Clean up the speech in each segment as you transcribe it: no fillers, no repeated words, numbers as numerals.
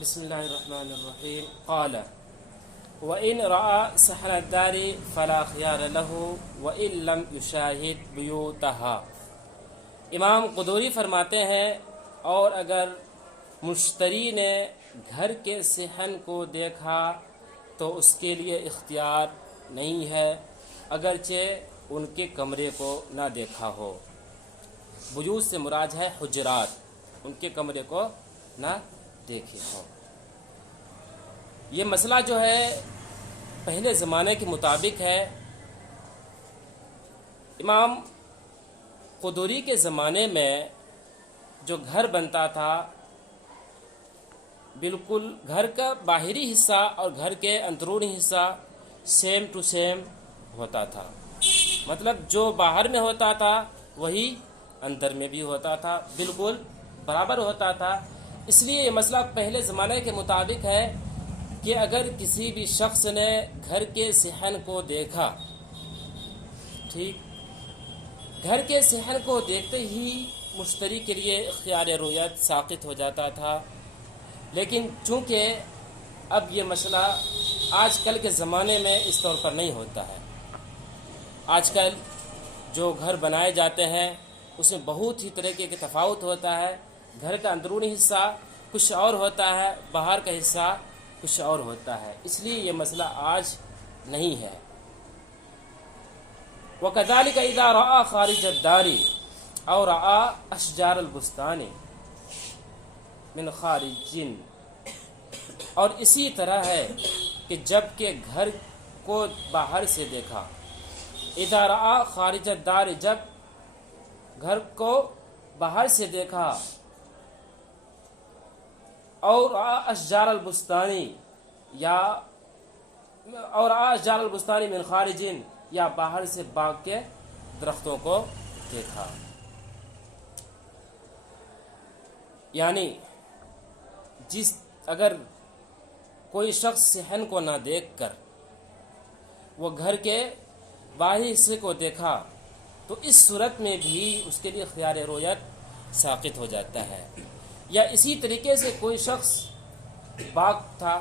بسم الله الرحمن الرحيم. قال وإن رأى صحن الدار فلا خيار له وإن لم يشاهد بيوتها. امام قدوری فرماتے ہیں اور اگر مشتری نے گھر کے صحن کو دیکھا تو اس کے لیے اختیار نہیں ہے اگرچہ ان کے کمرے کو نہ دیکھا ہو. بیوت سے مراد ہے حجرات، ان کے کمرے کو نہ دیکھے ہو. یہ مسئلہ جو ہے پہلے زمانے کے مطابق ہے. امام قدوری کے زمانے میں جو گھر بنتا تھا بالکل گھر کا باہری حصہ اور گھر کے اندرونی حصہ سیم ٹو سیم ہوتا تھا. مطلب جو باہر میں ہوتا تھا وہی اندر میں بھی ہوتا تھا، بالکل برابر ہوتا تھا. اس لیے یہ مسئلہ پہلے زمانے کے مطابق ہے کہ اگر کسی بھی شخص نے گھر کے صحن کو دیکھا، ٹھیک، گھر کے صحن کو دیکھتے ہی مشتری کے لیے اختیار رؤیت ساقط ہو جاتا تھا. لیکن چونکہ اب یہ مسئلہ آج کل کے زمانے میں اس طور پر نہیں ہوتا ہے. آج کل جو گھر بنائے جاتے ہیں اس میں بہت ہی طریقے کے تفاوت ہوتا ہے. گھر کا اندرونی حصہ کچھ اور ہوتا ہے، باہر کا حصہ کچھ اور ہوتا ہے. اس لیے یہ مسئلہ آج نہیں ہے. وَكَذَلِكَ إِذَا رَأَى خَارِجَ الدَّارِ أَوْ رَأَى أَشْجَارَ الْبُسْتَانِ مِنْ خَارِجٍ. اور اسی طرح ہے کہ جب کہ گھر کو باہر سے دیکھا، اِذَا رَأَى خَارِجَ الدَّارِ، جب گھر کو باہر سے دیکھا، اور اشجار البستانی یا اور اشجار البستانی من خارجین، یا باہر سے باغ کے درختوں کو دیکھا. یعنی اگر کوئی شخص صحن کو نہ دیکھ کر وہ گھر کے باہری حصے کو دیکھا تو اس صورت میں بھی اس کے لیے اختیار رؤیت ساقط ہو جاتا ہے. یا اسی طریقے سے کوئی شخص باغ تھا،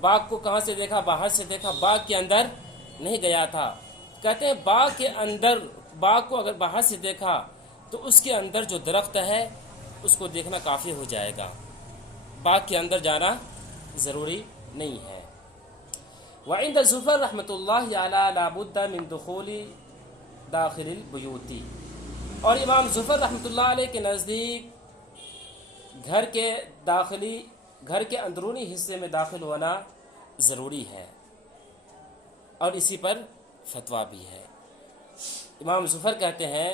باغ کو کہاں سے دیکھا؟ باہر سے دیکھا، باغ کے اندر نہیں گیا تھا. کہتے ہیں باغ کے اندر، باغ کو اگر باہر سے دیکھا تو اس کے اندر جو درخت ہے اس کو دیکھنا کافی ہو جائے گا، باغ کے اندر جانا ضروری نہیں ہے. وعند زفر رحمۃ اللہ علیہ لا بد من دخول داخل البیوت. اور امام زفر رحمۃ اللہ علیہ کے نزدیک گھر کے اندرونی حصے میں داخل ہونا ضروری ہے، اور اسی پر فتویٰ بھی ہے. امام زفر کہتے ہیں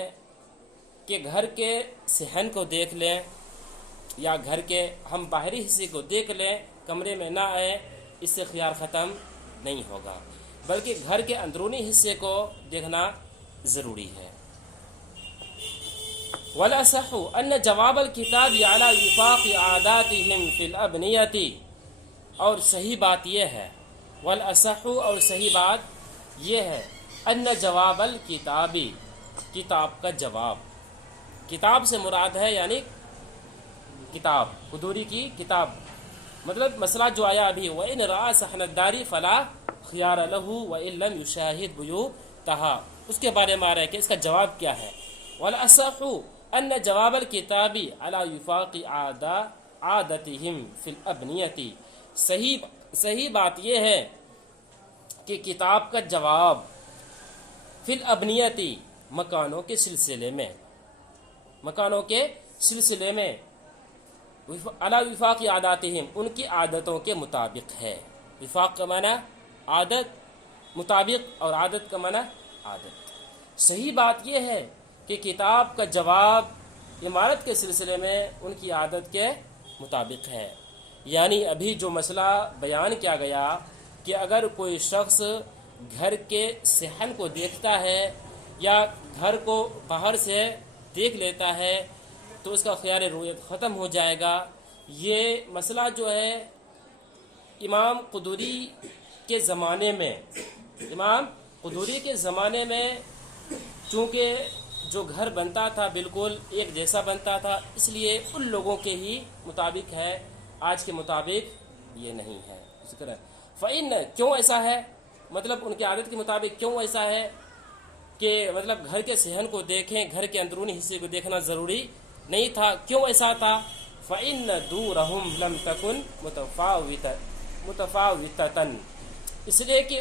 کہ گھر کے صحن کو دیکھ لیں یا گھر کے ہم باہری حصے کو دیکھ لیں، کمرے میں نہ آئے، اس سے خیار ختم نہیں ہوگا، بلکہ گھر کے اندرونی حصے کو دیکھنا ضروری ہے. وَالْأَصَحُّ أَنَّ جَوَابَ الْكِتَابِ عَلَى وِفَاقِ عَادَاتِهِمْ فِي الْأَبْنِيَةِ. اور صحیح بات یہ ہے، وَالْأَصَحُّ، اور صحیح بات یہ ہے، أَنَّ جَوَابَ الْكِتَابِ، کتاب کا جواب. کتاب سے مراد ہے یعنی کتاب، قدوری کی کتاب. مطلب مسئلہ جو آیا ابھی، وَإِنْ رَأَى صَحْنَ الدَّارِ فَلَا خِيَارَ لَهُ وَإِنْ لَمْ يُشَاهِدْ بُيُوتَهَا، اس کے بارے میں آ رہا ہے کہ اس کا جواب کیا ہے. وَالْأَصَحُّ أَنَّ جَوَابَ الْكِتَابِ عَلَى وِفَاقِ عَادَاتِهِمْ فِي الْأَبْنِيَةِ. صحیح بات یہ ہے کہ کتاب کا جواب فی الابنیتی، مکانوں کے سلسلے میں، مکانوں کے سلسلے میں، علی وفاق عاداتہم، ان کی عادتوں کے مطابق ہے. وفاق کا معنی عادت، مطابق، اور عادت کا معنی عادت. صحیح بات یہ ہے کہ کتاب کا جواب عمارت کے سلسلے میں ان کی عادت کے مطابق ہے. یعنی ابھی جو مسئلہ بیان کیا گیا کہ اگر کوئی شخص گھر کے صحن کو دیکھتا ہے یا گھر کو باہر سے دیکھ لیتا ہے تو اس کا خیال رؤیت ختم ہو جائے گا. یہ مسئلہ جو ہے امام قدوری کے زمانے میں، امام قدوری کے زمانے میں چونکہ جو گھر بنتا تھا بالکل ایک جیسا بنتا تھا، اس لیے ان لوگوں کے ہی مطابق ہے آج کے مطابق یہ نہیں ہے. ذکر ہے فَإِنَّ کیوں ایسا ہے, مطلب ان کی عادت کے مطابق کیوں ایسا ہے کہ مطلب گھر کے صحن کو دیکھیں, گھر کے اندرونی حصے کو دیکھنا ضروری نہیں تھا. کیوں ایسا تھا؟ فَإِنَّ دُورَهُمْ لَمْ تَكُنْ مُتَفَاوِتَةً اس لیے کہ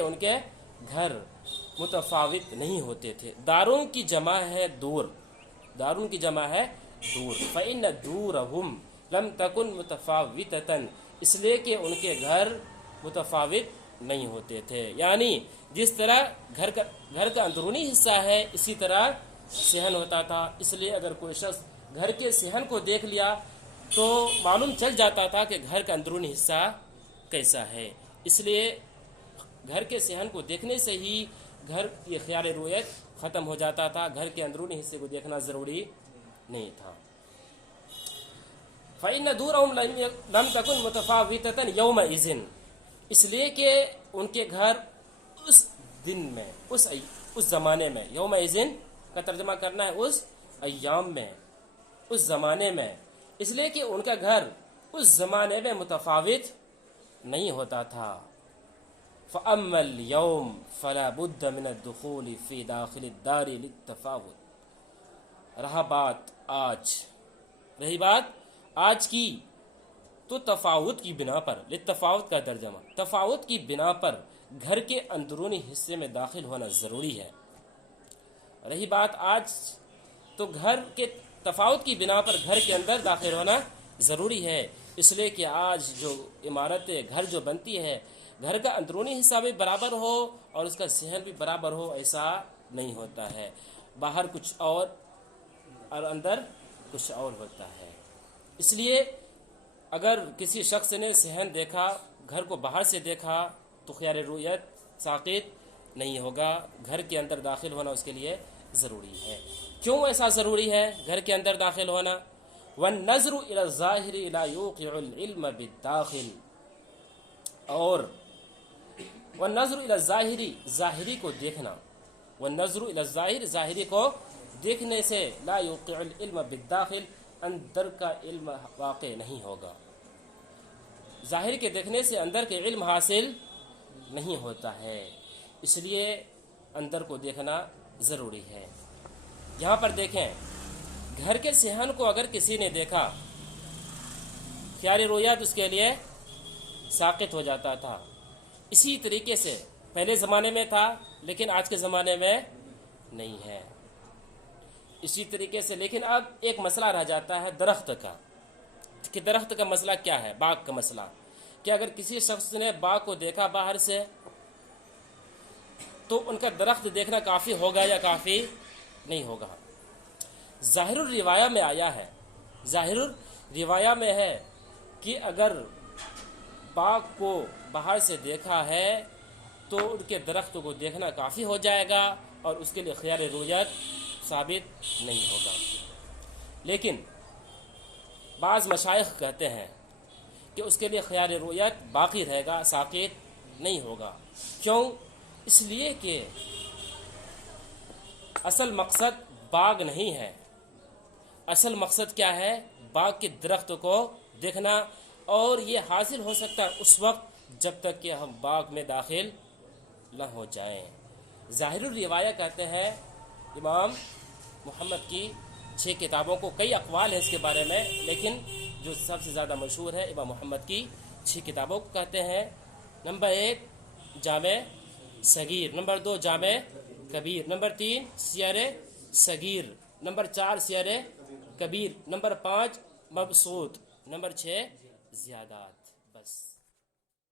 ان کے گھر متفاوت نہیں ہوتے تھے. داروں کی جمع ہے دور, داروں کی جمع ہے دور. فَإِنَّ دُورَهُمْ لَمْ تَكُنْ مُتَفَاوِتَةً اس لیے کہ ان کے گھر متفاوت نہیں ہوتے تھے. یعنی جس طرح گھر کا اندرونی حصہ ہے اسی طرح صحن ہوتا تھا. اس لیے اگر کوئی شخص گھر کے صحن کو دیکھ لیا تو معلوم چل جاتا تھا کہ گھر کا اندرونی حصہ کیسا ہے. اس لیے گھر کے صحن کو دیکھنے سے ہی گھر کی خیال رویت ختم ہو جاتا تھا. گھر کے اندرونی حصے کو دیکھنا ضروری نہیں تھا. فَإِنَّ دُورَهُمْ لَمْ تَكُنْ مُتَفَاوِتَةً يَوْمَئِذٍ اس لیے کہ ان کے گھر اس دن میں اس زمانے میں, یومئذٍ کا ترجمہ کرنا ہے اس ایام میں, اس زمانے میں, اس لیے کہ ان کا گھر اس زمانے میں متفاوت نہیں ہوتا تھا. فَأَمَّا الْيَوْمِ فَلَا بُدَّ مِنَ الدُّخُولِ فِي دَاخِلِ الدَّارِ لِلتَّفَاوُتِ رہی بات آج کی تو تفاوت کی بنا پر, للتفاوت کا ترجمہ تفاوت کی بنا پر گھر کے اندرونی حصے میں داخل ہونا ضروری ہے. رہی بات آج تو گھر کے تفاوت کی بنا پر گھر کے اندر داخل ہونا ضروری ہے. اس لیے کہ آج جو عمارتیں گھر جو بنتی ہے گھر کا اندرونی حصہ بھی برابر ہو اور اس کا صحن بھی برابر ہو ایسا نہیں ہوتا ہے. باہر کچھ اور اندر کچھ اور ہوتا ہے. اس لیے اگر کسی شخص نے صحن دیکھا, گھر کو باہر سے دیکھا تو خیال رویت ساقط نہیں ہوگا. گھر کے اندر داخل ہونا اس کے لیے ضروری ہے. کیوں ایسا ضروری ہے گھر کے اندر داخل ہونا؟ وَالنَّظْرُ إِلَى الظَّاهِرِ لَا يُوقِعُ الْعِلْمَ بِالدَّاخِلِ اور وَالنَّظْرُ إِلَى الظَّاهِرِ ظاہری کو دیکھنا, وَالنَّظْرُ إِلَى الظَّاهِرِ ظاہری کو دیکھنے سے لا يوقع العلم بالداخل اندر کا علم واقع نہیں ہوگا. ظاہر کے دیکھنے سے اندر کے علم حاصل نہیں ہوتا ہے. اس لیے اندر کو دیکھنا ضروری ہے. یہاں پر دیکھیں گھر کے صحن کو اگر کسی نے دیکھا خیال رویات اس کے لیے ساقط ہو جاتا تھا. اسی طریقے سے پہلے زمانے میں تھا لیکن آج کے زمانے میں نہیں ہے. اسی طریقے سے لیکن اب ایک مسئلہ رہ جاتا ہے درخت کا, کہ درخت کا مسئلہ کیا ہے, باغ کا مسئلہ. کہ اگر کسی شخص نے باغ کو دیکھا باہر سے تو ان کا درخت دیکھنا کافی ہوگا یا کافی نہیں ہوگا؟ ظاہر الروایہ میں آیا ہے, ظاہر الروایہ میں ہے کہ اگر باغ کو باہر سے دیکھا ہے تو ان کے درخت کو دیکھنا کافی ہو جائے گا اور اس کے لیے خیال رویت ثابت نہیں ہوگا. لیکن بعض مشائخ کہتے ہیں کہ اس کے لیے خیال رویت باقی رہے گا, ساقط نہیں ہوگا. کیوں؟ اس لیے کہ اصل مقصد باغ نہیں ہے. اصل مقصد کیا ہے؟ باغ کے درخت کو دیکھنا, اور یہ حاصل ہو سکتا ہے اس وقت جب تک کہ ہم باغ میں داخل نہ ہو جائیں. ظاہر الروایہ کہتے ہیں امام محمد کی 6 کتابوں کو, کئی اقوال ہیں اس کے بارے میں, لیکن جو سب سے زیادہ مشہور ہے امام محمد کی 6 کتابوں کو کہتے ہیں. نمبر 1 جامع صغیر, نمبر 2 جامع کبیر, نمبر 3 سیر صغیر, نمبر 4 سیر کبیر, نمبر 5 مبسوط, نمبر 6 زیادات.